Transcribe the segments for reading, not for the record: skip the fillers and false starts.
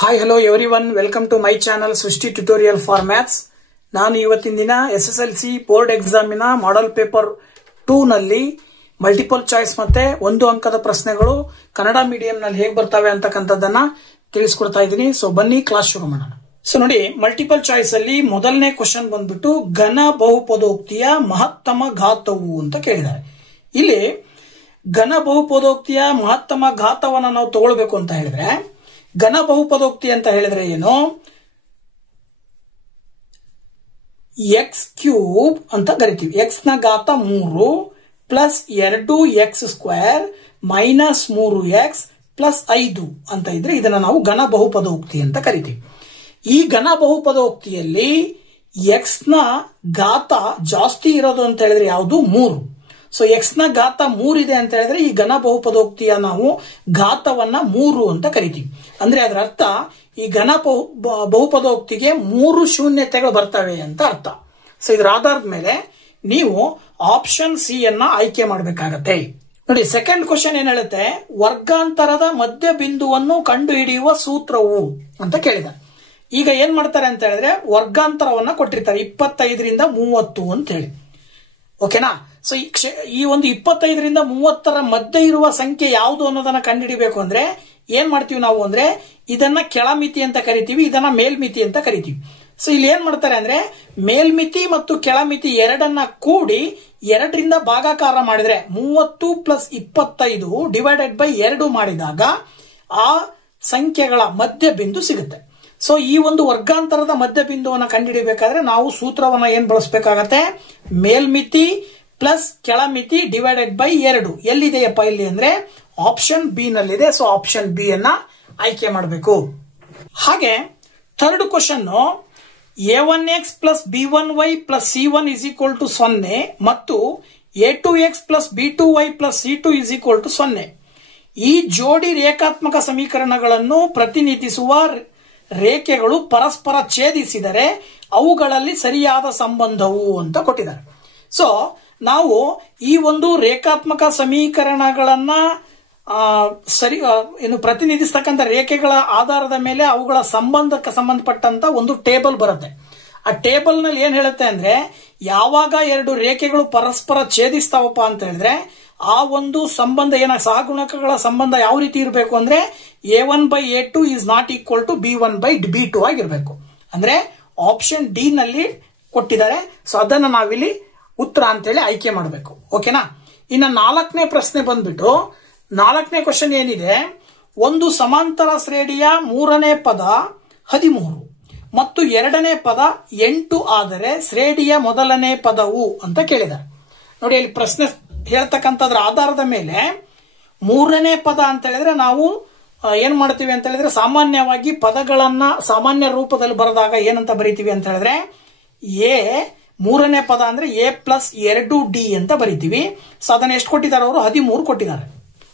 Hi hello everyone, welcome to my channel Srishti tutorial for maths. ನಾನು ಇವತ್ತಿನ ದಿನ SSLC board ಎಕ್ಸಾಮಿನ ಮಾಡೆಲ್ ಪೇಪರ್ 2 ನಲ್ಲಿ ಮಲ್ಟಿಪಲ್ ಚಾಯ್ಸ್ ಮತ್ತೆ ಒಂದು ಅಂಕದ ಪ್ರಶ್ನೆಗಳು ಕನ್ನಡ ಮೀಡಿಯಂ ನಲ್ಲಿ ಹೇಗೆ ಬರ್ತವೆ ಅಂತಕ್ಕಂಥದ್ದನ್ನ ತಿಳಿಸ್ಕೊಡ್ತಾ ಇದ್ದೀನಿ. ಸೊ ಬನ್ನಿ ಕ್ಲಾಸ್ ಶುರು ಮಾಡೋಣ. ಸೊ ನೋಡಿ, ಮಲ್ಟಿಪಲ್ ಚಾಯ್ಸ್ ಅಲ್ಲಿ ಮೊದಲನೇ ಕ್ವಶನ್ ಬಂದ್ಬಿಟ್ಟು ಘನ ಬಹುಪದೋಕ್ತಿಯ ಮಹತ್ತಮ ಘಾತವು ಅಂತ ಕೇಳಿದ್ದಾರೆ. ಇಲ್ಲಿ ಘನ ಬಹುಪದೋಕ್ತಿಯ ಮಹತ್ತಮ ಘಾತವನ್ನ ನಾವು ತಗೊಳ್ಬೇಕು ಅಂತ ಹೇಳಿದ್ರೆ, ಘನ ಬಹುಪದೋಕ್ತಿ ಅಂತ ಹೇಳಿದ್ರೆ ಏನು, ಎಕ್ಸ್ ಕ್ಯೂಬ್ ಅಂತ ಕರಿತೀವಿ. ಎಕ್ಸ್ ನ ಘಾತ 3 plus 2x² minus 3x plus 5 ಅಂತ ಇದ್ರೆ ಇದನ್ನ ನಾವು ಘನ ಬಹುಪದೋಕ್ತಿ ಅಂತ ಕರಿತೀವಿ. ಈ ಘನ ಬಹುಪದೋಕ್ತಿಯಲ್ಲಿ ಎಕ್ಸ್ ನ ಘಾತ ಜಾಸ್ತಿ ಇರೋದು ಅಂತ ಹೇಳಿದ್ರೆ ಯಾವುದು? 3. ಸೊ ಎಕ್ಸ್ ನ ಘಾತ 3 ಇದೆ ಅಂತ ಹೇಳಿದ್ರೆ ಈ ಘನ ಬಹುಪದೋಕ್ತಿಯ ನಾವು ಘಾತವನ್ನ 3 ಅಂತ ಕರಿತೀವಿ. ಅಂದ್ರೆ ಅದರ ಅರ್ಥ ಈ ಘನ ಬಹುಪದೋಕ್ತಿಗೆ 3 ಶೂನ್ಯತೆಗಳು ಬರ್ತವೆ ಅಂತ ಅರ್ಥ. ಸೊ ಇದರ ಆಧಾರದ ಮೇಲೆ ನೀವು ಆಪ್ಷನ್ ಸಿ ಅನ್ನ ಆಯ್ಕೆ ಮಾಡಬೇಕಾಗತ್ತೆ. ನೋಡಿ, ಸೆಕೆಂಡ್ ಕ್ವಶನ್ ಏನ್ ಹೇಳುತ್ತೆ, ವರ್ಗಾಂತರದ ಮಧ್ಯ ಬಿಂದುವನ್ನು ಕಂಡು ಹಿಡಿಯುವ ಸೂತ್ರವು ಅಂತ ಕೇಳಿದ್ದಾರೆ. ಈಗ ಏನ್ ಮಾಡ್ತಾರೆ ಅಂತ ಹೇಳಿದ್ರೆ, ವರ್ಗಾಂತರವನ್ನ ಕೊಟ್ಟಿರ್ತಾರೆ 25ರಿಂದ 30 ಅಂತ ಹೇಳಿ. ಓಕೆನಾ? ಸೊ ಈ ಒಂದು 25ರಿಂದ 30ರ ಮಧ್ಯೆ ಇರುವ ಸಂಖ್ಯೆ ಯಾವುದು ಅನ್ನೋದನ್ನ ಕಂಡುಹಿಡಿಬೇಕು ಅಂದ್ರೆ ಏನ್ ಮಾಡ್ತೀವಿ ನಾವು ಅಂದ್ರೆ, ಇದನ್ನ ಕೆಳಮಿತಿ ಅಂತ ಕರಿತೀವಿ, ಇದನ್ನ ಮೇಲ್ಮಿತಿ ಅಂತ ಕರಿತೀವಿ. ಸೊ ಇಲ್ಲಿ ಏನ್ ಮಾಡ್ತಾರೆ ಅಂದ್ರೆ, ಮೇಲ್ಮಿತಿ ಮತ್ತು ಕೆಳಮಿತಿ ಎರಡನ್ನ ಕೂಡಿ 2ರಿಂದ ಭಾಗಾಕಾರ ಮಾಡಿದ್ರೆ 30 ಪ್ಲಸ್ 25 ಡಿವೈಡೆಡ್ ಬೈ 2 ಮಾಡಿದಾಗ ಆ ಸಂಖ್ಯೆಗಳ ಮಧ್ಯ ಬಿಂದು ಸಿಗುತ್ತೆ. ಸೊ ಈ ಒಂದು ವರ್ಗಾಂತರದ ಮಧ್ಯ ಬಿಂದುವನ್ನು ಕಂಡುಹಿಡಿಯಬೇಕಾದ್ರೆ ನಾವು ಸೂತ್ರವನ್ನ ಏನ್ ಬಳಸಬೇಕಾಗತ್ತೆ, ಮೇಲ್ಮಿತಿ ಪ್ಲಸ್ ಕೆಳಮಿತಿ ಡಿವೈಡೆಡ್ ಬೈ 2. ಎಲ್ಲಿದೆಯಪ್ಪ ಇಲ್ಲಿ ಅಂದ್ರೆ ಆಪ್ಷನ್ ಬಿ ನಲ್ಲಿದೆ. ಸೊ ಆಪ್ಷನ್ ಬಿ ಅನ್ನ ಆಯ್ಕೆ ಮಾಡಬೇಕು. ಹಾಗೆ third question, a1x plus b1y plus c1 is equal to 0 ಮತ್ತು a2x plus b2y plus c2 is equal to 0. ಈ ಜೋಡಿ ರೇಖಾತ್ಮಕ ಸಮೀಕರಣಗಳನ್ನು ಪ್ರತಿನಿಧಿಸುವ ರೇಖೆಗಳು ಪರಸ್ಪರ ಛೇದಿಸಿದರೆ ಅವುಗಳಲ್ಲಿ ಸರಿಯಾದ ಸಂಬಂಧವು ಅಂತ ಕೊಟ್ಟಿದ್ದಾರೆ. ಸೊ ನಾವು ಈ ಒಂದು ರೇಖಾತ್ಮಕ ಸಮೀಕರಣಗಳನ್ನ ಪ್ರತಿನಿಧಿಸ್ತಕ್ಕಂಥ ರೇಖೆಗಳ ಆಧಾರದ ಮೇಲೆ ಅವುಗಳ ಸಂಬಂಧಕ್ಕೆ ಸಂಬಂಧಪಟ್ಟಂತ ಒಂದು ಟೇಬಲ್ ಬರುತ್ತೆ. ಆ ಟೇಬಲ್ ನಲ್ಲಿ ಏನ್ ಹೇಳುತ್ತೆ ಅಂದ್ರೆ, ಯಾವಾಗ 2 ರೇಖೆಗಳು ಪರಸ್ಪರ ಛೇದಿಸ್ತಾವಪ್ಪ ಅಂತ ಹೇಳಿದ್ರೆ ಆ ಒಂದು ಸಂಬಂಧ ಸಹಗುಣಕಗಳ ಸಂಬಂಧ ಯಾವ ರೀತಿ ಇರಬೇಕು ಅಂದ್ರೆ a1 by a2 is not equal to b1 by b2 ಆಗಿರ್ಬೇಕು. ಅಂದ್ರೆ ಆಪ್ಷನ್ ಡಿ ನಲ್ಲಿ ಕೊಟ್ಟಿದ್ದಾರೆ. ಸೊ ಅದನ್ನ ನಾವಿಲ್ಲಿ ಉತ್ತರ ಅಂತೇಳಿ ಆಯ್ಕೆ ಮಾಡಬೇಕು. ಓಕೆನಾ? ಇನ್ನು 4ನೇ ಪ್ರಶ್ನೆ ಬಂದ್ಬಿಟ್ಟು, 4ನೇ ಕ್ವಶನ್ ಏನಿದೆ, ಒಂದು ಸಮಾಂತರ ಶ್ರೇಣಿಯ 3ನೇ ಪದ 13 ಮತ್ತು 2ನೇ ಪದ 8 ಆದರೆ ಶ್ರೇಣಿಯ ಮೊದಲನೇ ಪದವು ಅಂತ ಕೇಳಿದ್ದಾರೆ. ನೋಡಿ, ಇಲ್ಲಿ ಪ್ರಶ್ನೆ ಹೇಳ್ತಕ್ಕಂಥದ್ರ ಆಧಾರದ ಮೇಲೆ 3ನೇ ಪದ ಅಂತ ಹೇಳಿದ್ರೆ ನಾವು ಏನ್ ಮಾಡ್ತೀವಿ ಅಂತ ಹೇಳಿದ್ರೆ, ಸಾಮಾನ್ಯವಾಗಿ ಪದಗಳನ್ನ ಸಾಮಾನ್ಯ ರೂಪದಲ್ಲಿ ಬರೆದಾಗ ಏನಂತ ಬರೀತೀವಿ ಅಂತ ಹೇಳಿದ್ರೆ, 3ನೇ ಪದ ಅಂದ್ರೆ a ಪ್ಲಸ್ 2d ಅಂತ ಬರೀತೀವಿ. ಸೊ ಅದನ್ನ ಎಷ್ಟು ಕೊಟ್ಟಿದ್ದಾರೆ ಅವರು? 13 ಕೊಟ್ಟಿದ್ದಾರೆ.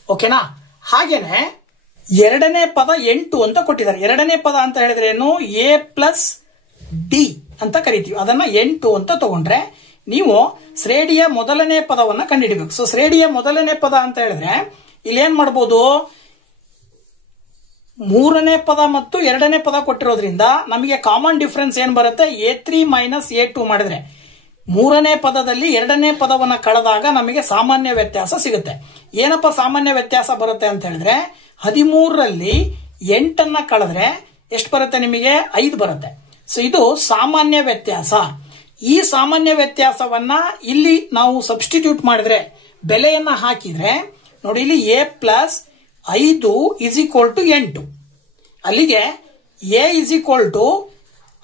ಓಕೆನಾ? ಹಾಗೇನೆ 2ನೇ ಪದ 8 ಅಂತ ಕೊಟ್ಟಿದ್ದಾರೆ. 2ನೇ ಪದ ಅಂತ ಹೇಳಿದ್ರೆ ಏನು, a ಪ್ಲಸ್ d ಅಂತ ಕರಿತೀವಿ. ಅದನ್ನ 8 ಅಂತ ತಗೊಂಡ್ರೆ ನೀವು ಶ್ರೇಣಿಯ ಮೊದಲನೇ ಪದವನ್ನ ಕಂಡುಹಿಡಿಬೇಕು. ಸೊ ಶ್ರೇಣಿಯ ಮೊದಲನೇ ಪದ ಅಂತ ಹೇಳಿದ್ರೆ ಇಲ್ಲಿ ಏನ್ ಮಾಡಬಹುದು, 3ನೇ ಪದ ಮತ್ತು 2ನೇ ಪದ ಕೊಟ್ಟಿರೋದ್ರಿಂದ ನಮಗೆ ಕಾಮನ್ ಡಿಫರೆನ್ಸ್ ಏನ್ ಬರುತ್ತೆ, a3 ಮೈನಸ್ a2 ಮಾಡಿದ್ರೆ 3ನೇ ಪದದಲ್ಲಿ 2ನೇ ಪದವನ್ನ ಕಳೆದಾಗ ನಮಗೆ ಸಾಮಾನ್ಯ ವ್ಯತ್ಯಾಸ ಸಿಗುತ್ತೆ. ಏನಪ್ಪ ಸಾಮಾನ್ಯ ವ್ಯತ್ಯಾಸ ಬರುತ್ತೆ ಅಂತ ಹೇಳಿದ್ರೆ, 13ರಲ್ಲಿ 8ಅನ್ನ ಕಳೆದ್ರೆ ಎಷ್ಟು ಬರುತ್ತೆ ನಿಮಗೆ? 5 ಬರುತ್ತೆ. ಸೊ ಇದು ಸಾಮಾನ್ಯ ವ್ಯತ್ಯಾಸ. ಈ ಸಾಮಾನ್ಯ ವ್ಯತ್ಯಾಸವನ್ನ ಇಲ್ಲಿ ನಾವು ಸಬ್ಸ್ಟಿಟ್ಯೂಟ್ ಮಾಡಿದ್ರೆ, ಬೆಲೆಯನ್ನ ಹಾಕಿದ್ರೆ ನೋಡಿ, ಇಲ್ಲಿ a plus 5 is equal to 8. ಅಲ್ಲಿಗೆ a ಇಸ್ ಈಕ್ವಲ್ ಟು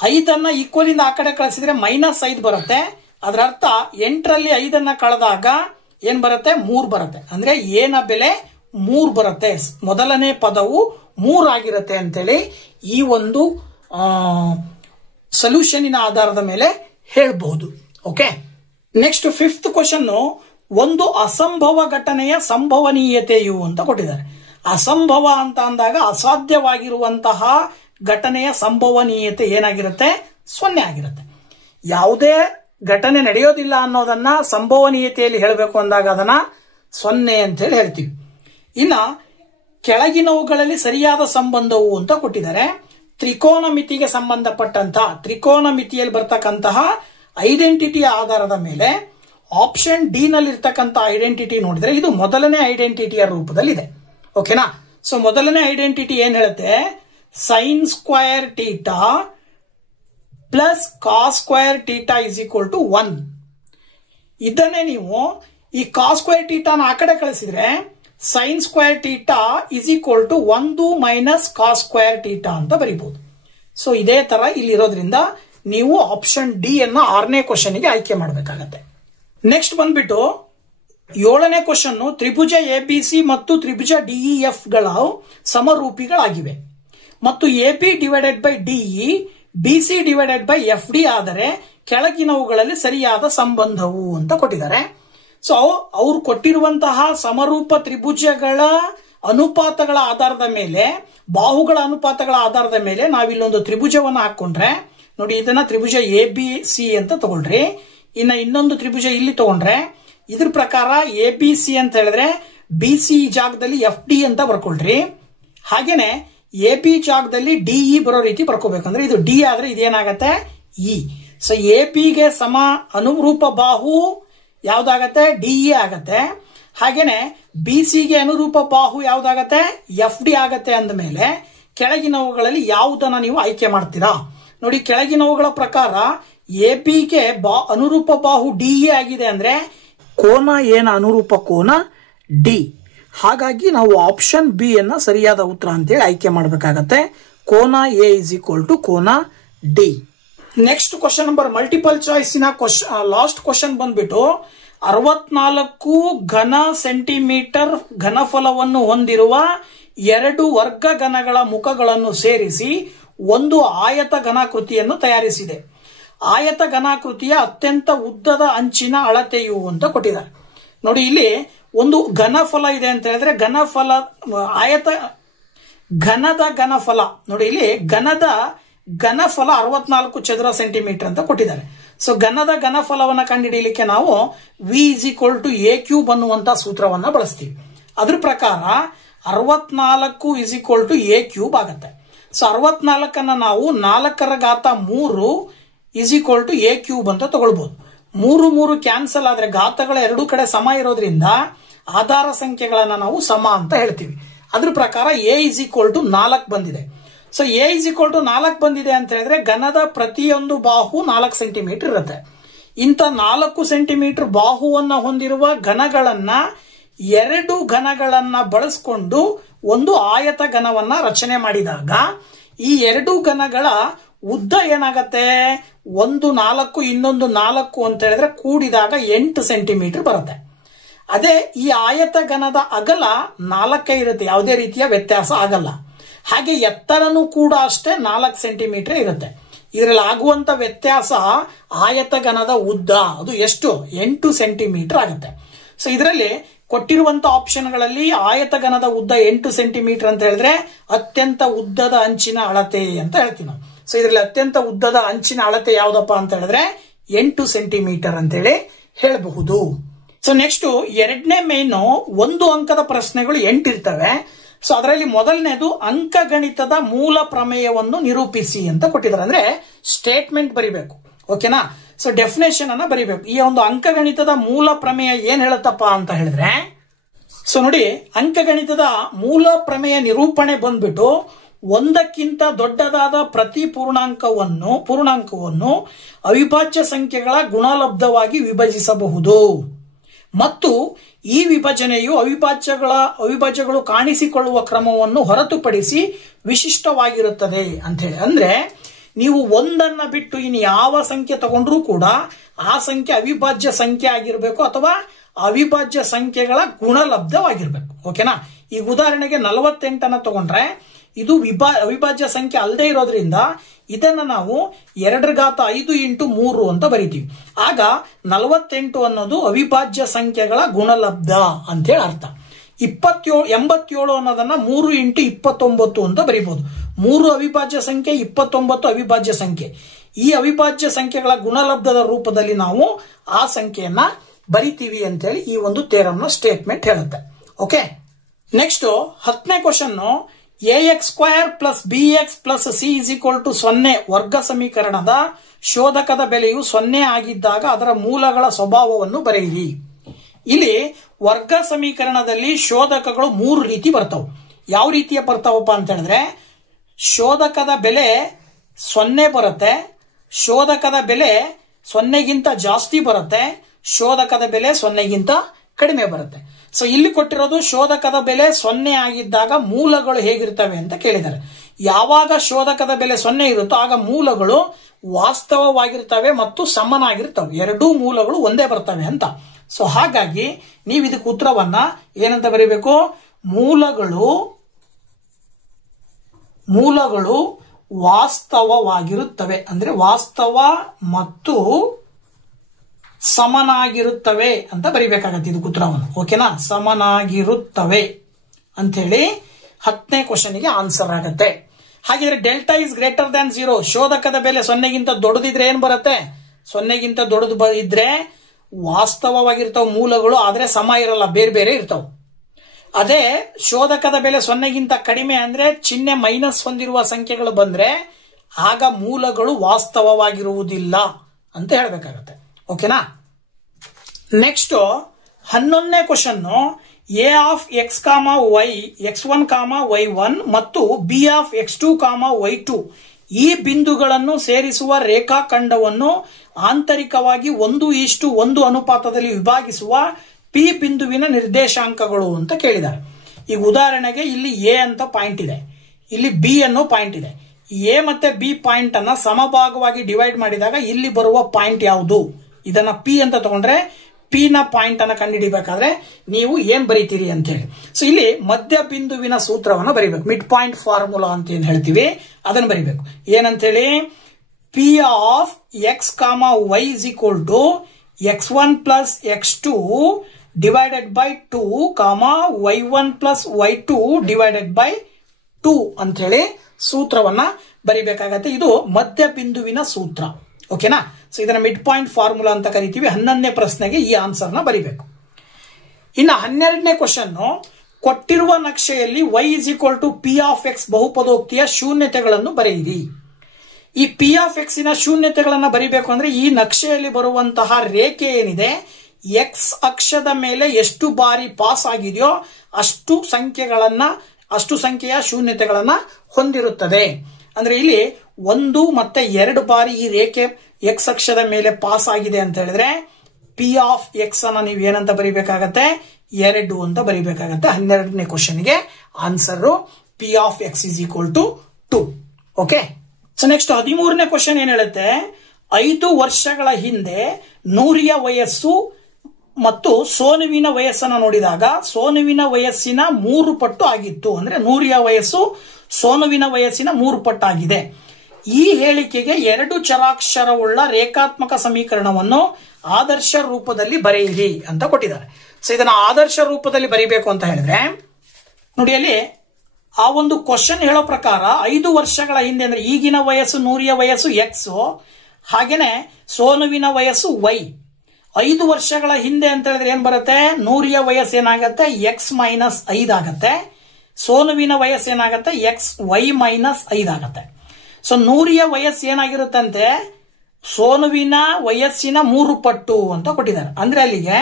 5ಅನ್ನ ಈಕ್ವಲ್ ಇಂದ ಆ ಕಡೆ ಕಳಿಸಿದ್ರೆ ಮೈನಸ್ 5 ಬರುತ್ತೆ. ಅದರ ಅರ್ಥ 8ರಲ್ಲಿ 5ಅನ್ನ ಕಳೆದಾಗ ಏನ್ ಬರುತ್ತೆ? 3 ಬರುತ್ತೆ. ಅಂದ್ರೆ a ನ ಬೆಲೆ 3 ಬರುತ್ತೆ. ಮೊದಲನೇ ಪದವು 3 ಆಗಿರುತ್ತೆ ಅಂತೇಳಿ ಈ ಒಂದು ಸೊಲ್ಯೂಷನ್ ಆಧಾರದ ಮೇಲೆ ಹೇಳಬಹುದು. ಓಕೆ, ನೆಕ್ಸ್ಟ್ 5th ಕ್ವಶನ್, ಒಂದು ಅಸಂಭವ ಘಟನೆಯ ಸಂಭವನೀಯತೆಯು ಅಂತ ಕೊಟ್ಟಿದ್ದಾರೆ. ಅಸಂಭವ ಅಂತ ಅಂದಾಗ ಅಸಾಧ್ಯವಾಗಿರುವಂತಹ ಘಟನೆಯ ಸಂಭವನೀಯತೆ ಏನಾಗಿರುತ್ತೆ? 0 ಆಗಿರುತ್ತೆ. ಯಾವುದೇ ಘಟನೆ ನಡೆಯೋದಿಲ್ಲ ಅನ್ನೋದನ್ನ ಸಂಭವನೀಯತೆಯಲ್ಲಿ ಹೇಳಬೇಕು ಅಂದಾಗ ಅದನ್ನ 0 ಅಂತ ಹೇಳಿ ಹೇಳ್ತೀವಿ. ಇನ್ನ ಕೆಳಗಿನವುಗಳಲ್ಲಿ ಸರಿಯಾದ ಸಂಬಂಧವು ಅಂತ ಕೊಟ್ಟಿದ್ದಾರೆ. ತ್ರಿಕೋನಮಿತಿಗೆ ಸಂಬಂಧಪಟ್ಟಂತಹ ತ್ರಿಕೋನಮಿತಿಯಲ್ಲಿ ಬರ್ತಕ್ಕಂತಹ ಐಡೆಂಟಿಟಿಯ ಆಧಾರದ ಮೇಲೆ ಆಪ್ಷನ್ ಡಿ ನಲ್ಲಿ ಇರ್ತಕ್ಕಂಥ ಐಡೆಂಟಿಟಿ ನೋಡಿದ್ರೆ ಇದು ಮೊದಲನೇ ಐಡೆಂಟಿಟಿಯ ರೂಪದಲ್ಲಿದೆ. ಓಕೆನಾ? ಸೊ ಮೊದಲನೇ ಐಡೆಂಟಿಟಿ ಏನ್ ಹೇಳುತ್ತೆ, sine square theta plus cos square theta is equal to 1. ಇದನ್ನೇ ನೀವು ಈ ಕಾಸ್ ಸ್ಕ್ವಯರ್ ಟೀಟಾನ ಆ ಕಡೆ ಕಳಿಸಿದ್ರೆ sine square theta is equal to 1 minus cos square theta ಅಂತ ಬರೀಬಹುದು. ಸೊ ಇದೇ ತರ ಇಲ್ಲಿರೋದ್ರಿಂದ ನೀವು ಆಪ್ಷನ್ ಡಿ ಅನ್ನ 6ನೇ ಕ್ವಶನ್ ಗೆ ಆಯ್ಕೆ ಮಾಡಬೇಕಾಗತ್ತೆ. ನೆಕ್ಸ್ಟ್ ಬಂದ್ಬಿಟ್ಟು 7ನೇ ಕ್ವಶನ್, ತ್ರಿಭುಜ ಎಬಿಸಿ ಮತ್ತು ತ್ರಿಭುಜ ಡಿಇಎಫ್ ಗಳ ಸಮರೂಪಿಗಳಾಗಿವೆ ಮತ್ತು AB divided by DE BC divided by F D ಆದರೆ ಕೆಳಗಿನವುಗಳಲ್ಲಿ ಸರಿಯಾದ ಸಂಬಂಧವು ಅಂತ ಕೊಟ್ಟಿದ್ದಾರೆ. ಸೊ ಅವ್ರು ಕೊಟ್ಟಿರುವಂತಹ ಸಮರೂಪ ತ್ರಿಭುಜಗಳ ಅನುಪಾತಗಳ ಆಧಾರದ ಮೇಲೆ, ಬಾಹುಗಳ ಅನುಪಾತಗಳ ಆಧಾರದ ಮೇಲೆ ನಾವಿಲ್ಲೊಂದು ತ್ರಿಭುಜವನ್ನು ಹಾಕೊಂಡ್ರೆ ನೋಡಿ, ಇದನ್ನ ತ್ರಿಭುಜ ಎ ಬಿ ಸಿ ಅಂತ ತಗೊಳ್ರಿ. ಇನ್ನ ಇನ್ನೊಂದು ತ್ರಿಭುಜ ಇಲ್ಲಿ ತಗೊಂಡ್ರೆ ಇದ್ರ ಪ್ರಕಾರ ಎ ಬಿ ಸಿ ಅಂತ ಹೇಳಿದ್ರೆ ಬಿ ಸಿ ಜಾಗದಲ್ಲಿ ಎಫ್ ಡಿ ಅಂತ ಬರ್ಕೊಳ್ರಿ. ಹಾಗೇನೆ ಎ ಬಿ ಜಾಗದಲ್ಲಿ ಡಿಇ ಬರೋ ರೀತಿ ಬರ್ಕೋಬೇಕಂದ್ರೆ ಇದು ಡಿ ಆದ್ರೆ ಇದೇನಾಗತ್ತೆ ಇ. ಸೊ ಎ ಗೆ ಸಮ ಅನುರೂಪ ಬಾಹು ಯಾವ್ದಾಗತ್ತೆ, ಡಿಇ ಆಗತ್ತೆ. ಹಾಗೇನೆ ಬಿ ಗೆ ಅನುರೂಪ ಬಾಹು ಯಾವ್ದಾಗತ್ತೆ, ಎಫ್ ಡಿ ಆಗತ್ತೆ. ಅಂದಮೇಲೆ ಕೆಳಗಿನವುಗಳಲ್ಲಿ ಯಾವುದನ್ನ ನೀವು ಆಯ್ಕೆ ಮಾಡ್ತೀರಾ ನೋಡಿ. ಕೆಳಗಿನವುಗಳ ಪ್ರಕಾರ ಎ ಗೆ ಅನುರೂಪ ಬಾಹು ಡಿಇ ಆಗಿದೆ ಅಂದ್ರೆ ಕೋನ ಏನ ಅನುರೂಪ ಕೋನ ಡಿ. ಹಾಗಾಗಿ ನಾವು ಆಪ್ಷನ್ ಬಿ ಅನ್ನ ಸರಿಯಾದ ಉತ್ತರ ಅಂತೇಳಿ ಆಯ್ಕೆ ಮಾಡಬೇಕಾಗತ್ತೆ. ಕೋನ ಎ ಇಸ್ ಈಕ್ವಲ್ ಟು ಕೋನ D. Next question number multiple ಚಾಯ್ಸಿನ ಲಾಸ್ಟ್ ಕ್ವಶನ್ ಬಂದ್ಬಿಟ್ಟು 64 ಘನ ಸೆಂಟಿಮೀಟರ್ ಘನಫಲವನ್ನು ಹೊಂದಿರುವ 2 ವರ್ಗ ಘನಗಳ ಮುಖಗಳನ್ನು ಸೇರಿಸಿ ಒಂದು ಆಯತ ಘನಾಕೃತಿಯನ್ನು ತಯಾರಿಸಿದೆ. ಆಯತ ಘನಾಕೃತಿಯ ಅತ್ಯಂತ ಉದ್ದದ ಅಂಚಿನ ಅಳತೆಯು ಅಂತ ಕೊಟ್ಟಿದ್ದಾರೆ. ನೋಡಿ, ಇಲ್ಲಿ ಒಂದು ಘನಫಲ ಇದೆ ಅಂತ ಹೇಳಿದ್ರೆ ಘನಫಲ ಘನದ ಘನಫಲ ನೋಡಿ, ಇಲ್ಲಿ ಘನಫಲ 64 ಚದರ ಸೆಂಟಿಮೀಟರ್ ಅಂತ ಕೊಟ್ಟಿದ್ದಾರೆ. ಸೊ ಘನದ ಘನಫಲವನ್ನ ಕಂಡುಹಿಡಿಯಲಿಕ್ಕೆ ನಾವು V is equal to A cube ಅನ್ನುವಂತ ಸೂತ್ರವನ್ನ ಬಳಸ್ತೀವಿ. ಅದ್ರ ಪ್ರಕಾರ 64 is equal to A cube ಆಗತ್ತೆ. ಸೊ 64 ನಾವು 4⁻³ is equal to A cube ಅಂತ ತಗೊಳ್ಬಹುದು. 3 ಕ್ಯಾನ್ಸಲ್ ಆದ್ರೆ ಘಾತಗಳ ಎರಡೂ ಕಡೆ ಸಮ ಇರೋದ್ರಿಂದ ಆಧಾರ ಸಂಖ್ಯೆಗಳನ್ನ ನಾವು ಸಮ ಅಂತ ಹೇಳ್ತೀವಿ. ಅದ್ರ ಪ್ರಕಾರ ಎ ಇಸ್ ಈಕ್ವಲ್ ಟು 4 ಬಂದಿದೆ. So A is equal to 4 ಬಂದಿದೆ ಅಂತ ಹೇಳಿದ್ರೆ ಘನದ ಪ್ರತಿಯೊಂದು ಬಾಹು 4 ಸೆಂಟಿಮೀಟರ್ ಇರುತ್ತೆ. ಇಂಥ 4 ಸೆಂಟಿಮೀಟರ್ ಬಾಹುವನ್ನ ಹೊಂದಿರುವ ಘನಗಳನ್ನ 2 ಘನಗಳನ್ನ ಬಳಸಿಕೊಂಡು ಒಂದು ಆಯತ ಘನವನ್ನ ರಚನೆ ಮಾಡಿದಾಗ ಈ 2 ಘನಗಳ ಉದ್ದ ಏನಾಗತ್ತೆ, ಒಂದು 4 ಇನ್ನೊಂದು 4 ಅಂತ ಹೇಳಿದ್ರೆ ಕೂಡಿದಾಗ 8 ಸೆಂಟಿಮೀಟರ್ ಬರುತ್ತೆ. ಅದೇ ಈ ಆಯತ ಘನದ ಅಗಲ 4 ಇರುತ್ತೆ, ಯಾವುದೇ ರೀತಿಯ ವ್ಯತ್ಯಾಸ ಆಗಲ್ಲ. ಹಾಗೆ ಎತ್ತರನೂ ಕೂಡ ಅಷ್ಟೇ 4 ಸೆಂಟಿಮೀಟರ್ ಇರುತ್ತೆ. ಇದರಲ್ಲಿ ಆಗುವಂತ ವ್ಯತ್ಯಾಸ ಆಯತ ಘನದ ಉದ್ದ ಅದು ಎಷ್ಟು, 8 ಸೆಂಟಿಮೀಟರ್ ಆಗುತ್ತೆ. ಸೊ ಇದರಲ್ಲಿ ಕೊಟ್ಟಿರುವಂತ ಆಪ್ಷನ್ಗಳಲ್ಲಿ ಆಯತ ಘನದ ಉದ್ದ 8 ಸೆಂಟಿಮೀಟರ್ ಅಂತ ಹೇಳಿದ್ರೆ ಅತ್ಯಂತ ಉದ್ದದ ಅಂಚಿನ ಅಳತೆ ಅಂತ ಹೇಳ್ತೀವಿ ನಾವು. ಸೊ ಇದರಲ್ಲಿ ಅತ್ಯಂತ ಉದ್ದದ ಅಂಚಿನ ಅಳತೆ ಯಾವ್ದಪ್ಪ ಅಂತ ಹೇಳಿದ್ರೆ 8 ಸೆಂಟಿಮೀಟರ್ ಅಂತೇಳಿ ಹೇಳಬಹುದು. ಸೊ ನೆಕ್ಸ್ಟ್ 2ನೇ ಮೇನು 1 ಅಂಕದ ಪ್ರಶ್ನೆಗಳು 8 ಇರ್ತವೆ. ಸೊ ಅದರಲ್ಲಿ ಮೊದಲನೇದು ಅಂಕಗಣಿತದ ಮೂಲ ಪ್ರಮೇಯವನ್ನು ನಿರೂಪಿಸಿ ಅಂತ ಕೊಟ್ಟಿದ್ದಾರೆ. ಅಂದ್ರೆ ಸ್ಟೇಟ್ಮೆಂಟ್ ಬರಿಬೇಕು. ಓಕೆನಾ? ಸೊ ಡೆಫಿನೇಷನ್ ಅನ್ನ ಬರಿಬೇಕು. ಈ ಒಂದು ಅಂಕಗಣಿತದ ಮೂಲ ಪ್ರಮೇಯ ಏನ್ ಹೇಳುತ್ತಪ್ಪ ಅಂತ ಹೇಳಿದ್ರೆ, ಸೊ ನೋಡಿ, ಅಂಕಗಣಿತದ ಮೂಲ ಪ್ರಮೇಯ ನಿರೂಪಣೆ ಬಂದ್ಬಿಟ್ಟು ಒಂದಕ್ಕಿಂತ ದೊಡ್ಡದಾದ ಪ್ರತಿ ಪೂರ್ಣಾಂಕವನ್ನು ಅವಿಭಾಜ್ಯ ಸಂಖ್ಯೆಗಳ ಗುಣಲಬ್ಧವಾಗಿ ವಿಭಜಿಸಬಹುದು ಮತ್ತು ಈ ವಿಭಜನೆಯು ಅವಿಭಾಜ್ಯಗಳು ಕಾಣಿಸಿಕೊಳ್ಳುವ ಕ್ರಮವನ್ನು ಹೊರತುಪಡಿಸಿ ವಿಶಿಷ್ಟವಾಗಿರುತ್ತದೆ ಅಂತ ಹೇಳಿ. ಅಂದ್ರೆ ನೀವು ಒಂದನ್ನ ಬಿಟ್ಟು ಇನ್ನು ಯಾವ ಸಂಖ್ಯೆ ತಗೊಂಡ್ರೂ ಕೂಡ ಆ ಸಂಖ್ಯೆ ಅವಿಭಾಜ್ಯ ಸಂಖ್ಯೆ ಆಗಿರ್ಬೇಕು ಅಥವಾ ಅವಿಭಾಜ್ಯ ಸಂಖ್ಯೆಗಳ ಗುಣಲಬ್ಧವಾಗಿರ್ಬೇಕು. ಓಕೆನಾ? ಈಗ ಉದಾಹರಣೆಗೆ 48 ತಗೊಂಡ್ರೆ ಇದು ಅವಿಭಾಜ್ಯ ಸಂಖ್ಯೆ ಅಲ್ಲದೆ ಇರೋದ್ರಿಂದ ಇದನ್ನ ನಾವು 2⁵5 × 3 ಅಂತ ಬರಿತೀವಿ. ಆಗ 48 ಅನ್ನೋದು ಅವಿಭಾಜ್ಯ ಸಂಖ್ಯೆಗಳ ಗುಣಲಬ್ಧ ಅಂತೇಳಿ ಅರ್ಥ. 87 ಅನ್ನೋದನ್ನ 3 × 29 ಅಂತ ಬರೀಬಹುದು. 3 ಅವಿಭಾಜ್ಯ ಸಂಖ್ಯೆ, 29 ಅವಿಭಾಜ್ಯ ಸಂಖ್ಯೆ. ಈ ಅವಿಭಾಜ್ಯ ಸಂಖ್ಯೆಗಳ ಗುಣಲಬ್ಧದ ರೂಪದಲ್ಲಿ ನಾವು ಆ ಸಂಖ್ಯೆಯನ್ನ ಬರಿತೀವಿ ಅಂತೇಳಿ ಈ ಒಂದು ಥಿಯರಂ ನ ಸ್ಟೇಟ್ಮೆಂಟ್ ಹೇಳುತ್ತೆ. ಓಕೆ, ನೆಕ್ಸ್ಟ್ 10ನೇ question, ax² plus bx plus c is equal to 0 ವರ್ಗ ಸಮೀಕರಣದ ಶೋಧಕದ ಬೆಲೆಯು 0 ಆಗಿದ್ದಾಗ ಅದರ ಮೂಲಗಳ ಸ್ವಭಾವವನ್ನು ಬರೆಯಿರಿ. ಇಲ್ಲಿ ವರ್ಗ ಸಮೀಕರಣದಲ್ಲಿ ಶೋಧಕಗಳು 3 ರೀತಿ ಬರ್ತಾವೆ. ಯಾವ ರೀತಿಯ ಬರ್ತಾವಪ್ಪ ಅಂತ ಹೇಳಿದ್ರೆ, ಶೋಧಕದ ಬೆಲೆ 0 ಬರುತ್ತೆ, ಶೋಧಕದ ಬೆಲೆ 0ಗಿಂತ ಜಾಸ್ತಿ ಬರುತ್ತೆ, ಶೋಧಕದ ಬೆಲೆ 0ಗಿಂತ ಕಡಿಮೆ ಬರುತ್ತೆ. ಸೊ ಇಲ್ಲಿ ಕೊಟ್ಟಿರೋದು ಶೋಧಕದ ಬೆಲೆ 0 ಆಗಿದ್ದಾಗ ಮೂಲಗಳು ಹೇಗಿರ್ತವೆ ಅಂತ ಕೇಳಿದ್ದಾರೆ. ಯಾವಾಗ ಶೋಧಕದ ಬೆಲೆ 0 ಇರುತ್ತೋ ಆಗ ಮೂಲಗಳು ವಾಸ್ತವವಾಗಿರ್ತವೆ ಮತ್ತು ಸಮನಾಗಿರ್ತವೆ. ಎರಡೂ ಮೂಲಗಳು ಒಂದೇ ಬರ್ತವೆ ಅಂತ. ಸೊ ಹಾಗಾಗಿ ನೀವು ಇದಕ್ಕೆ ಉತ್ತರವನ್ನ ಏನಂತ ಬರೀಬೇಕು, ಮೂಲಗಳು ವಾಸ್ತವವಾಗಿರುತ್ತವೆ, ಅಂದ್ರೆ ವಾಸ್ತವ ಮತ್ತು ಸಮನಾಗಿರುತ್ತವೆ ಅಂತ ಬರೀಬೇಕಾಗತ್ತೆ ಇದಕ್ಕೆ ಉತ್ತರವನ್ನು. ಓಕೆನಾ, ಸಮನಾಗಿರುತ್ತವೆ ಅಂತ ಹೇಳಿ 10ನೇ ಕ್ವಶನ್ಗೆ ಆನ್ಸರ್ ಆಗುತ್ತೆ. ಹಾಗಿದ್ರೆ ಡೆಲ್ಟಾ ಇಸ್ ಗ್ರೇಟರ್ ದ್ಯಾನ್ 0, ಶೋಧಕದ ಬೆಲೆ 0ಗಿಂತ ದೊಡ್ಡದಿದ್ರೆ ಏನ್ ಬರುತ್ತೆ, 0ಗಿಂತ ದೊಡ್ಡದು ಇದ್ರೆ ವಾಸ್ತವವಾಗಿರ್ತಾವ ಮೂಲಗಳು, ಆದ್ರೆ ಸಮ ಇರಲ್ಲ, ಬೇರೆ ಬೇರೆ ಇರ್ತಾವ. ಅದೇ ಶೋಧಕದ ಬೆಲೆ 0ಗಿಂತ ಕಡಿಮೆ ಅಂದ್ರೆ ಚಿಹ್ನೆ ಮೈನಸ್ ಹೊಂದಿರುವ ಸಂಖ್ಯೆಗಳು ಬಂದ್ರೆ ಆಗ ಮೂಲಗಳು ವಾಸ್ತವವಾಗಿರುವುದಿಲ್ಲ ಅಂತ ಹೇಳಬೇಕಾಗತ್ತೆ. ಓಕೆನಾ. ನೆಕ್ಸ್ಟ್ 11ನೇ question, A of X comma y x1 y1 ಮತ್ತು ಬಿ ಆಫ್ x2 y2 ಈ ಬಿಂದುಗಳನ್ನು ಸೇರಿಸುವ ರೇಖಾಖಂಡವನ್ನು ಆಂತರಿಕವಾಗಿ 1:1 ಅನುಪಾತದಲ್ಲಿ ವಿಭಾಗಿಸುವ ಪಿ ಬಿಂದುವಿನ ನಿರ್ದೇಶಾಂಕಗಳು ಅಂತ ಕೇಳಿದ್ದಾರೆ. ಈಗ ಉದಾಹರಣೆಗೆ ಇಲ್ಲಿ ಎ ಅಂತ ಪಾಯಿಂಟ್ ಇದೆ, ಇಲ್ಲಿ ಬಿ ಅನ್ನೋ ಪಾಯಿಂಟ್ ಇದೆ. ಎ ಮತ್ತೆ ಬಿ ಪಾಯಿಂಟ್ ಅನ್ನ ಸಮಭಾಗವಾಗಿ ಡಿವೈಡ್ ಮಾಡಿದಾಗ ಇಲ್ಲಿ ಬರುವ ಪಾಯಿಂಟ್ ಯಾವುದು, ಇದನ್ನ ಪಿ ಅಂತ ತಗೊಂಡ್ರೆ ಪಿ ನ ಪಾಯಿಂಟ್ ಅನ್ನ ಕಂಡುಹಿಡಿಬೇಕಾದ್ರೆ ನೀವು ಏನ್ ಬರೀತೀರಿ ಅಂತ ಹೇಳಿ. ಸೊ ಇಲ್ಲಿ ಮಧ್ಯ ಬಿಂದುವಿನ ಸೂತ್ರವನ್ನು ಬರೀಬೇಕು, ಮಿಡ್ ಪಾಯಿಂಟ್ ಫಾರ್ಮುಲಾ ಅಂತ ಏನ್ ಹೇಳ್ತೀವಿ ಅದನ್ನು ಬರೀಬೇಕು. ಏನಂತ ಹೇಳಿ, P of X comma Y is equal to x1 plus x2 divided by 2 y1 plus y2 divided by 2 ಅಂತ ಹೇಳಿ ಸೂತ್ರವನ್ನ ಬರಿಬೇಕಾಗತ್ತೆ. ಇದು ಮಧ್ಯ ಬಿಂದುವಿನ ಸೂತ್ರ. ಓಕೆನಾ. ಸೊ ಇದನ್ನ ಮಿಡ್ ಪಾಯಿಂಟ್ ಫಾರ್ಮುಲಾ ಅಂತ ಕರಿತೀವಿ. 11ನೇ ಪ್ರಶ್ನೆಗೆ ಈ ಆನ್ಸರ್ ನ ಬರಿಬೇಕು. ಇನ್ನು 12ನೇ ಕ್ವಶನ್, ಕೊಟ್ಟಿರುವ ನಕ್ಷೆಯಲ್ಲಿ y is equal to P of x ಬಹುಪದೋಕ್ತಿಯ ಶೂನ್ಯತೆಗಳನ್ನು ಬರೆಯಿರಿ. ಈ ಪಿ ಆಫ್ ಎಕ್ಸ್ ನ ಶೂನ್ಯತೆಗಳನ್ನ ಬರಿಬೇಕು ಅಂದ್ರೆ ಈ ನಕ್ಷೆಯಲ್ಲಿ ಬರುವಂತಹ ರೇಖೆ ಏನಿದೆ ಎಕ್ಸ್ ಅಕ್ಷದ ಮೇಲೆ ಎಷ್ಟು ಬಾರಿ ಪಾಸ್ ಆಗಿದೆಯೋ ಅಷ್ಟು ಸಂಖ್ಯೆಯ ಶೂನ್ಯತೆಗಳನ್ನ ಹೊಂದಿರುತ್ತದೆ. ಅಂದ್ರೆ ಇಲ್ಲಿ 1 ಮತ್ತೆ 2 ಬಾರಿ ಈ ರೇಖೆ ಎಕ್ಸ್ ಅಕ್ಷದ ಮೇಲೆ ಪಾಸ್ ಆಗಿದೆ ಅಂತ ಹೇಳಿದ್ರೆ ಪಿ ಆಫ್ ಎಕ್ಸ್ ಅನ್ನ ನೀವು ಏನಂತ ಬರಿಬೇಕಾಗತ್ತೆ, 2 ಅಂತ ಬರಿಬೇಕಾಗತ್ತೆ. 12ನೇ ಕ್ವಶನ್ಗೆ answer P of x is equal to 2. Okay. So next 13ನೇ ಕ್ವಶನ್ ಏನ್ ಹೇಳುತ್ತೆ, 5 ವರ್ಷಗಳ ಹಿಂದೆ ನೂರಿಯ ವಯಸ್ಸು ಮತ್ತು ಸೋನುವಿನ ವಯಸ್ಸನ್ನು ನೋಡಿದಾಗ ಸೋನುವಿನ ವಯಸ್ಸಿನ 3 ಪಟ್ಟು ಆಗಿತ್ತು. ಅಂದ್ರೆ ನೂರಿಯ ವಯಸ್ಸು ಸೋನುವಿನ ವಯಸ್ಸಿನ 3 ಪಟ್ಟು ಆಗಿದೆ. ಈ ಹೇಳಿಕೆಗೆ 2 ಚರಾಕ್ಷರವುಳ್ಳ ರೇಖಾತ್ಮಕ ಸಮೀಕರಣವನ್ನು ಆದರ್ಶ ರೂಪದಲ್ಲಿ ಬರೆಯಿರಿ ಅಂತ ಕೊಟ್ಟಿದ್ದಾರೆ. ಸೊ ಇದನ್ನ ಆದರ್ಶ ರೂಪದಲ್ಲಿ ಬರೀಬೇಕು ಅಂತ ಹೇಳಿದ್ರೆ ನೋಡಿ, ಅಲ್ಲಿ ಆ ಒಂದು ಕ್ವಶನ್ ಹೇಳೋ ಪ್ರಕಾರ 5 ವರ್ಷಗಳ ಹಿಂದೆ ಅಂದ್ರೆ ಈಗಿನ ವಯಸ್ಸು ನೂರಿಯ ವಯಸ್ಸು ಎಕ್ಸ್, ಹಾಗೇನೆ ಸೋನುವಿನ ವಯಸ್ಸು ವೈ. 5 ವರ್ಷಗಳ ಹಿಂದೆ ಅಂತ ಹೇಳಿದ್ರೆ ಏನ್ ಬರುತ್ತೆ, ನೂರಿಯ ವಯಸ್ಸು ಏನಾಗತ್ತೆ ಎಕ್ಸ್ ಮೈನಸ್ 5 ಆಗತ್ತೆ, ಸೋನುವಿನ ವಯಸ್ಸು ಏನಾಗತ್ತೆ ಎಕ್ಸ್ ವೈ ಮೈನಸ್ 5 ಆಗತ್ತೆ. ಸೊ ನೂರಿಯ ವಯಸ್ಸು ಏನಾಗಿರುತ್ತಂತೆ ಸೋನುವಿನ ವಯಸ್ಸಿನ 3 ಪಟ್ಟು ಅಂತ ಕೊಟ್ಟಿದ್ದಾರೆ. ಅಂದ್ರೆ ಅಲ್ಲಿಗೆ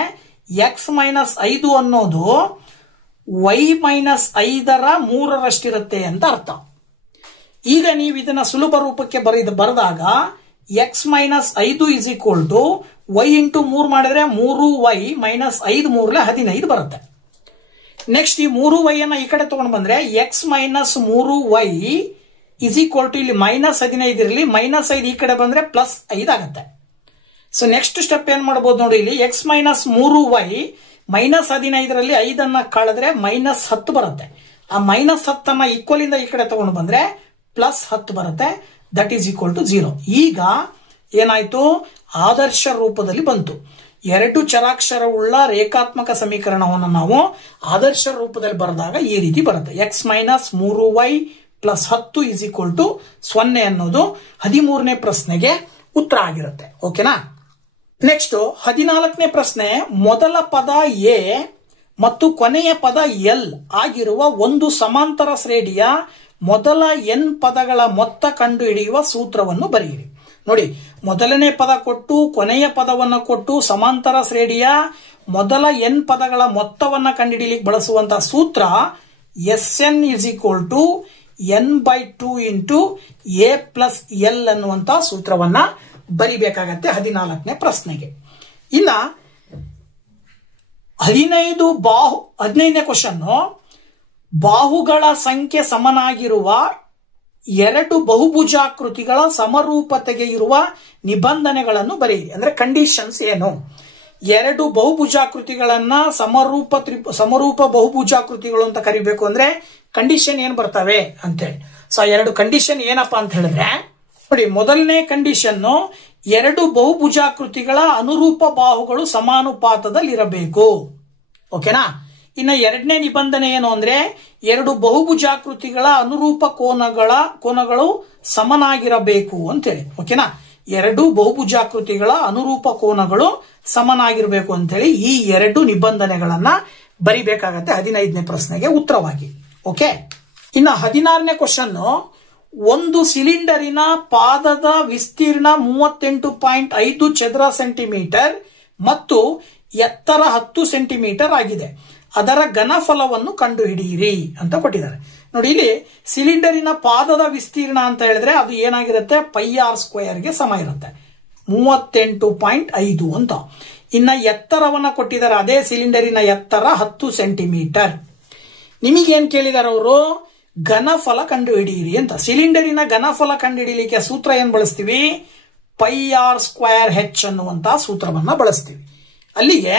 ಎಕ್ಸ್ ಮೈನಸ್ 5 ಅನ್ನೋದು ವೈ ಮೈನಸ್ 5ರ 3ರಷ್ಟಿರುತ್ತೆ ಅಂತ ಅರ್ಥ. ಈಗ ನೀವು ಇದನ್ನ ಸುಲಭ ರೂಪಕ್ಕೆ ಬರೆದಾಗ X minus 5 is equal to Y into 3 ಮಾಡಿದ್ರೆ 3y ಮೈನಸ್ 5 3 15 ಬರುತ್ತೆ. ನೆಕ್ಸ್ಟ್ ಈ 3y ಅನ್ನ ಈ ಕಡೆ ತಗೊಂಡು ಬಂದ್ರೆ X minus 3y is equal to ಇಲ್ಲಿ ಮೈನಸ್ 15 ಇರಲಿ, ಮೈನಸ್ 5 ಈ ಕಡೆ ಬಂದ್ರೆ ಪ್ಲಸ್ 5 ಆಗುತ್ತೆ. ಸೊ ನೆಕ್ಸ್ಟ್ ಸ್ಟೆಪ್ ಏನ್ ಮಾಡಬಹುದು ನೋಡಿ, ಇಲ್ಲಿ ಎಕ್ಸ್ ಮೈನಸ್ 3y ಮೈನಸ್ 15ರಲ್ಲಿ 5 ಕಳೆದ್ರೆ ಮೈನಸ್ 10 ಬರುತ್ತೆ. ಆ ಮೈನಸ್ 10 ಈಕ್ವಲ್ ಇಂದ ಈ ಕಡೆ ತಗೊಂಡು ಬಂದ್ರೆ ಪ್ಲಸ್ 10 ಬರುತ್ತೆ. That is equal to 0. ಈಗ ಏನಾಯ್ತು, ಆದರ್ಶ ರೂಪದಲ್ಲಿ ಬಂತು. 2 ಚರಾಕ್ಷರವುಳ್ಳ ರೇಖಾತ್ಮಕ ಸಮೀಕರಣವನ್ನು ನಾವು ಆದರ್ಶ ರೂಪದಲ್ಲಿ ಬರೆದಾಗ ಈ ರೀತಿ ಬರುತ್ತೆ. X minus 3y plus 10 is equal to 0 ಅನ್ನೋದು 13ನೇ ಪ್ರಶ್ನೆಗೆ ಉತ್ತರ ಆಗಿರುತ್ತೆ. ಓಕೆನಾ. ನೆಕ್ಸ್ಟ್ 14ನೇ ಪ್ರಶ್ನೆ, ಮೊದಲ ಪದ ಎ ಮತ್ತು ಕೊನೆಯ ಪದ ಎಲ್ ಆಗಿರುವ ಒಂದು ಸಮಾಂತರ ಶ್ರೇಣಿಯ ಮೊದಲ ಎನ್ ಪದಗಳ ಮೊತ್ತ ಕಂಡುಹಿಡಿಯುವ ಸೂತ್ರವನ್ನು ಬರೆಯಿರಿ. ನೋಡಿ, ಮೊದಲನೇ ಪದ ಕೊಟ್ಟು ಕೊನೆಯ ಪದವನ್ನು ಕೊಟ್ಟು ಸಮಾಂತರ ಶ್ರೇಣಿಯ ಮೊದಲ ಎನ್ ಪದಗಳ ಮೊತ್ತವನ್ನು ಕಂಡುಹಿಡಿಯಲಿಕ್ಕೆ ಬಳಸುವಂತಹ ಸೂತ್ರ Sn = n/2 × a + l ಅನ್ನುವಂತಹ ಸೂತ್ರವನ್ನ ಬರಿಬೇಕಾಗತ್ತೆ 14ನೇ ಪ್ರಶ್ನೆಗೆ. ಇನ್ನ 15ನೇ ಕ್ವಶನ್, ಬಾಹುಗಳ ಸಂಖ್ಯೆ ಸಮನಾಗಿರುವ ಎರಡು ಬಹುಭುಜಾಕೃತಿಗಳ ಸಮರೂಪತೆಗೆ ಇರುವ ನಿಬಂಧನೆಗಳನ್ನು ಬರೆಯಿರಿ. ಅಂದ್ರೆ ಕಂಡೀಷನ್ಸ್ ಏನು? ಎರಡು ಬಹುಭುಜಾಕೃತಿಗಳನ್ನ ಸಮರೂಪ ಬಹುಭುಜಾಕೃತಿಗಳು ಅಂತ ಕರಿಬೇಕು ಅಂದ್ರೆ ಕಂಡೀಷನ್ ಏನ್ ಬರ್ತವೆ ಅಂತೇಳಿ. ಸೊ ಎರಡು ಕಂಡೀಷನ್ ಏನಪ್ಪಾ ಅಂತ ಹೇಳಿದ್ರೆ, ನೋಡಿ, ಮೊದಲನೇ ಕಂಡೀಷನ್ ಎರಡು ಬಹುಭುಜಾಕೃತಿಗಳ ಅನುರೂಪ ಬಾಹುಗಳು ಸಮಾನುಪಾತದಲ್ಲಿರಬೇಕು. ಓಕೆನಾ? ಇನ್ನು ಎರಡನೇ ನಿಬಂಧನೆ ಏನು ಅಂದ್ರೆ, ಎರಡು ಬಹುಭುಜಾಕೃತಿಗಳ ಅನುರೂಪ ಕೋನಗಳು ಸಮನಾಗಿರಬೇಕು ಅಂತೇಳಿ. ಓಕೆನಾ? ಎರಡು ಬಹುಭುಜಾಕೃತಿಗಳ ಅನುರೂಪ ಕೋನಗಳು ಸಮನಾಗಿರಬೇಕು ಅಂತೇಳಿ ಈ ಎರಡು ನಿಬಂಧನೆಗಳನ್ನ ಬರಿಬೇಕಾಗತ್ತೆ 15ನೇ ಪ್ರಶ್ನೆಗೆ ಉತ್ತರವಾಗಿ. ಓಕೆ, ಇನ್ನು 16ನೇ ಕ್ವಶನ್, ಒಂದು ಸಿಲಿಂಡರಿನ ಪಾದದ ವಿಸ್ತೀರ್ಣ 38.5 ಚದರ ಸೆಂಟಿಮೀಟರ್ ಮತ್ತು ಎತ್ತರ 10 ಸೆಂಟಿಮೀಟರ್ ಆಗಿದೆ. ಅದರ ಘನಫಲವನ್ನು ಕಂಡುಹಿಡಿಯಿರಿ ಅಂತ ಕೊಟ್ಟಿದ್ದಾರೆ. ನೋಡಿ, ಇಲ್ಲಿ ಸಿಲಿಂಡರಿನ ಪಾದದ ವಿಸ್ತೀರ್ಣ ಅಂತ ಹೇಳಿದ್ರೆ ಅದು ಏನಾಗಿರುತ್ತೆ, πr² ಗೆ ಸಮ ಇರುತ್ತೆ, 38.5 ಅಂತ. ಇನ್ನ ಎತ್ತರವನ್ನ ಕೊಟ್ಟಿದ್ದಾರೆ, ಅದೇ ಸಿಲಿಂಡರಿನ ಎತ್ತರ 10 ಸೆಂಟಿಮೀಟರ್. ನಿಮಗೇನ್ ಕೇಳಿದಾರೆ ಅವರು, ಘನಫಲ ಕಂಡುಹಿಡಿಯಿರಿ ಅಂತ. ಸಿಲಿಂಡರಿನ ಘನಫಲ ಕಂಡುಹಿಡಿಯಲಿಕ್ಕೆ ಸೂತ್ರ ಏನ್ ಬಳಸ್ತೀವಿ, πr² ಅನ್ನುವಂತಹ ಸೂತ್ರವನ್ನ ಬಳಸ್ತೀವಿ. ಅಲ್ಲಿಗೆ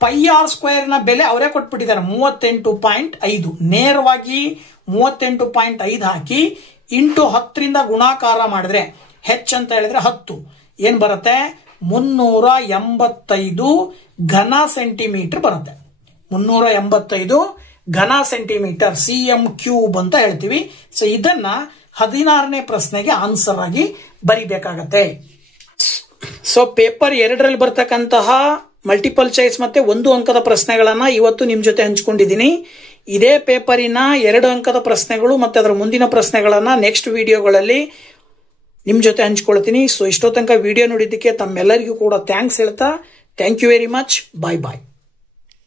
πr² ನ ಬೆಲೆ ಅವರೇ ಕೊಟ್ಬಿಟ್ಟಿದ್ದಾರೆ 38.5. ನೇರವಾಗಿ 38.5 ಹಾಕಿ ಇಂಟು 10ರಿಂದ ಗುಣಾಕಾರ ಮಾಡಿದ್ರೆ ಹೆಚ್ಚ್ ಅಂತ ಹೇಳಿದ್ರೆ 10 ಏನ್ ಬರುತ್ತೆ, 385 ಘನ ಸೆಂಟಿಮೀಟರ್ ಬರುತ್ತೆ. 385 ಘನ ಸೆಂಟಿಮೀಟರ್, cm³ ಅಂತ ಹೇಳ್ತೀವಿ. ಸೊ ಇದನ್ನ 16ನೇ ಪ್ರಶ್ನೆಗೆ ಆನ್ಸರ್ ಆಗಿ ಬರಿಬೇಕಾಗತ್ತೆ. ಸೊ ಪೇಪರ್ 2ರಲ್ಲಿ ಬರ್ತಕ್ಕಂತಹ ಮಲ್ಟಿಪಲ್ ಚಾಯ್ಸ್ ಮತ್ತೆ 1 ಅಂಕದ ಪ್ರಶ್ನೆಗಳನ್ನ ಇವತ್ತು ನಿಮ್ ಜೊತೆ ಹಂಚಿಕೊಂಡಿದ್ದೀನಿ. ಇದೇ ಪೇಪರಿನ 2 ಅಂಕದ ಪ್ರಶ್ನೆಗಳು ಮತ್ತೆ ಅದರ ಮುಂದಿನ ಪ್ರಶ್ನೆಗಳನ್ನ ನೆಕ್ಸ್ಟ್ ವಿಡಿಯೋಗಳಲ್ಲಿ ನಿಮ್ ಜೊತೆ ಹಂಚ್ಕೊಳ್ತೀನಿ. ಸೊ ಇಷ್ಟೋ ತನಕ ವಿಡಿಯೋ ನೋಡಿದ್ದಕ್ಕೆ ತಮ್ಮೆಲ್ಲರಿಗೂ ಕೂಡ ಥ್ಯಾಂಕ್ಸ್ ಹೇಳ್ತಾ, thank you very much. Bye bye.